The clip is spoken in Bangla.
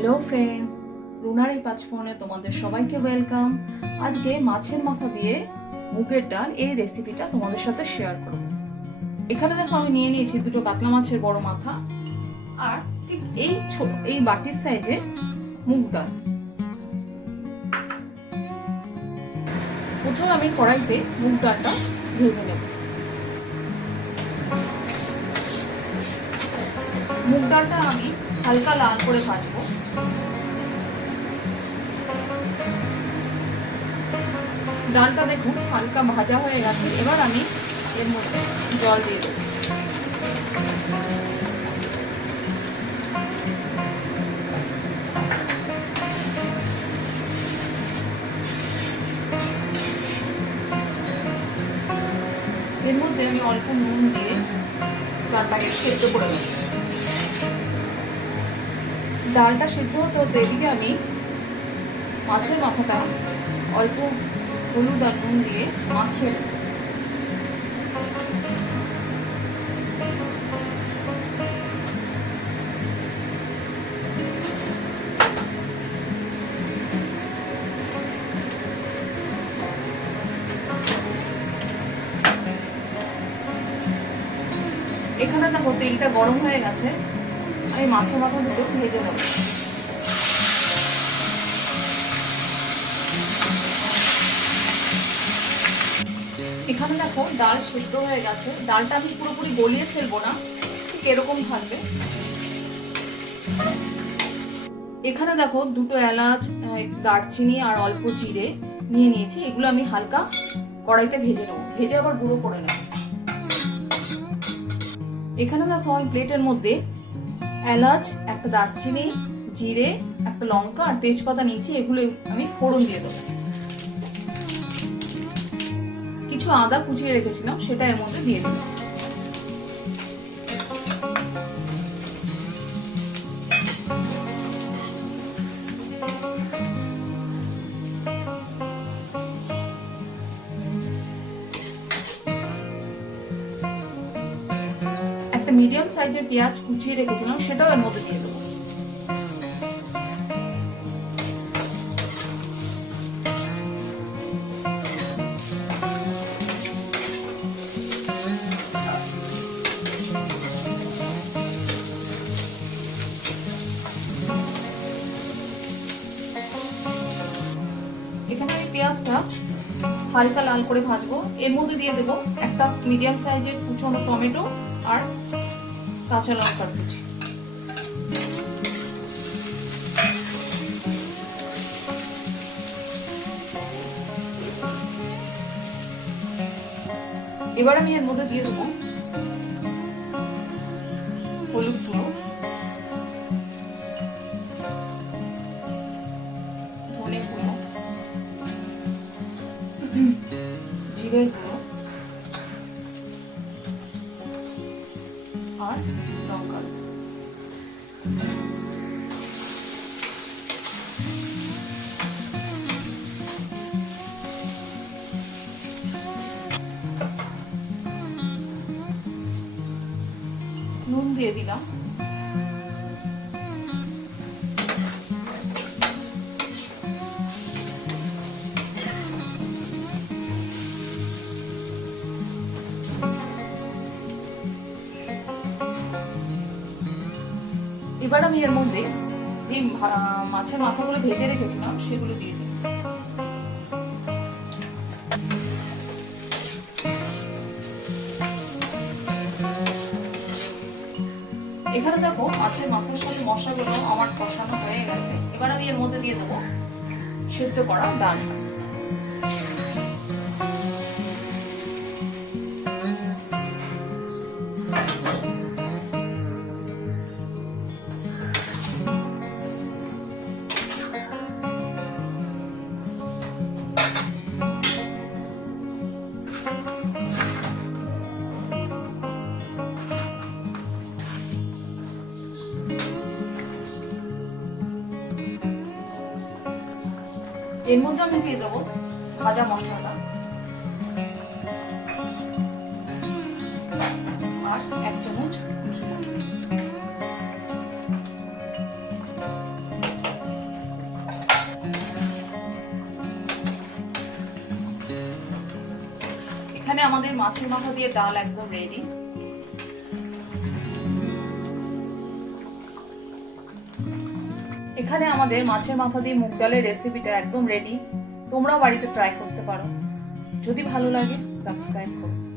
হ্যালো ফ্রেন্ডস, রুনার এই পাঁচফোড়নে তোমাদের সবাইকে ওয়েলকাম। আজকে মাছের মাথা দিয়ে মুগের ডাল এই রেসিপিটা তোমাদের সাথে শেয়ার করব। এখানে দেখো আমি নিয়ে নিয়েছি দুটো কাতলা মাছের বড় মাথা আর ঠিক এই বাটির সাইজে মুগ ডাল। প্রথমে আমি কড়াইতে মুগ ডালটা ভেজে নেব। মুগ ডালটা আমি হালকা লাল করে ভাজবো। ডালটা দেখুন হালকা ভাজা হয়ে গেছে। এবার আমি এর মধ্যে জল দিয়ে দেবো। এর মধ্যে আমি অল্প নুন দিয়ে ডালটাকে সেদ্ধ করে নেব। ডালটা সেদ্ধ হতে হতে এদিকে আমি মাছের মাথাটা অল্প হলুদ আর নুন দিয়ে মাখিয়ে দেব। এখানে দেখো তেলটা গরম হয়ে গেছে, আমি মাছের মাথা দুটো ভেজে নেব। এখানে দেখো ডাল সেদ্ধ হয়ে গেছে। ডালটা আমি পুরোপুরি গলিয়ে ফেলবো না, ঠিক এরকম থাকবে। এখানে দেখো দুটো এলাচ, দারচিনি আর অল্প জিরে নিয়ে নিয়েছি। এগুলো আমি হালকা কড়াইতে ভেজে নেবো, ভেজে আবার গুঁড়ো করে নেব। এখানে দেখো আমি প্লেটের মধ্যে এলাচ, একটা দারচিনি, জিরে, একটা লঙ্কা আর তেজপাতা নিয়েছি। এগুলো আমি ফোড়ন দিয়ে দেবো। কিছু আদা কুচিয়ে রেখেছিলাম, সেটা এর মধ্যে দিয়ে দেবো। একটা মিডিয়াম সাইজের পেঁয়াজ কুচিয়ে রেখেছিলাম, সেটাও এর মধ্যে দিয়ে দেবো। এখানে আমি পেঁয়াজটা হালকা লাল করে ভাজবো। এর মধ্যে দিয়ে দেবো একটা মিডিয়াম সাইজের কুচনো টমেটো আর কাঁচা লঙ্কার কুচি। এবার আমি এর মধ্যে দিয়ে দেবো হলুদ গুঁড়ো, ধনে গুঁড়ো, জিরে গুঁড়ো আর লঙ্কা। নুন দিয়ে দিলাম। এবার আমি এর মধ্যে যে মাছের মাথাগুলো ভেজে রেখেছিলাম সেগুলো দিয়ে দিই। এখানে দেখো মাছের মাথার সাথে মশলাগুলো আমার কষানো হয়ে গেছে। এবার আমি এর মধ্যে দিয়ে দেবো সেদ্ধ করা ডাল। এর মধ্যে আমি দিয়ে দেবো ভাজা মশলাটা আর 1 চামচ ঘি। এখানে আমাদের মাছের মাথা দিয়ে ডাল একদম রেডি। এখানে আমাদের মাছের মাথা দিয়ে মুগ ডালের রেসিপিটা একদম রেডি। তোমরাও বাড়িতে ট্রাই করতে পারো। যদি ভালো লাগে সাবস্ক্রাইব করো।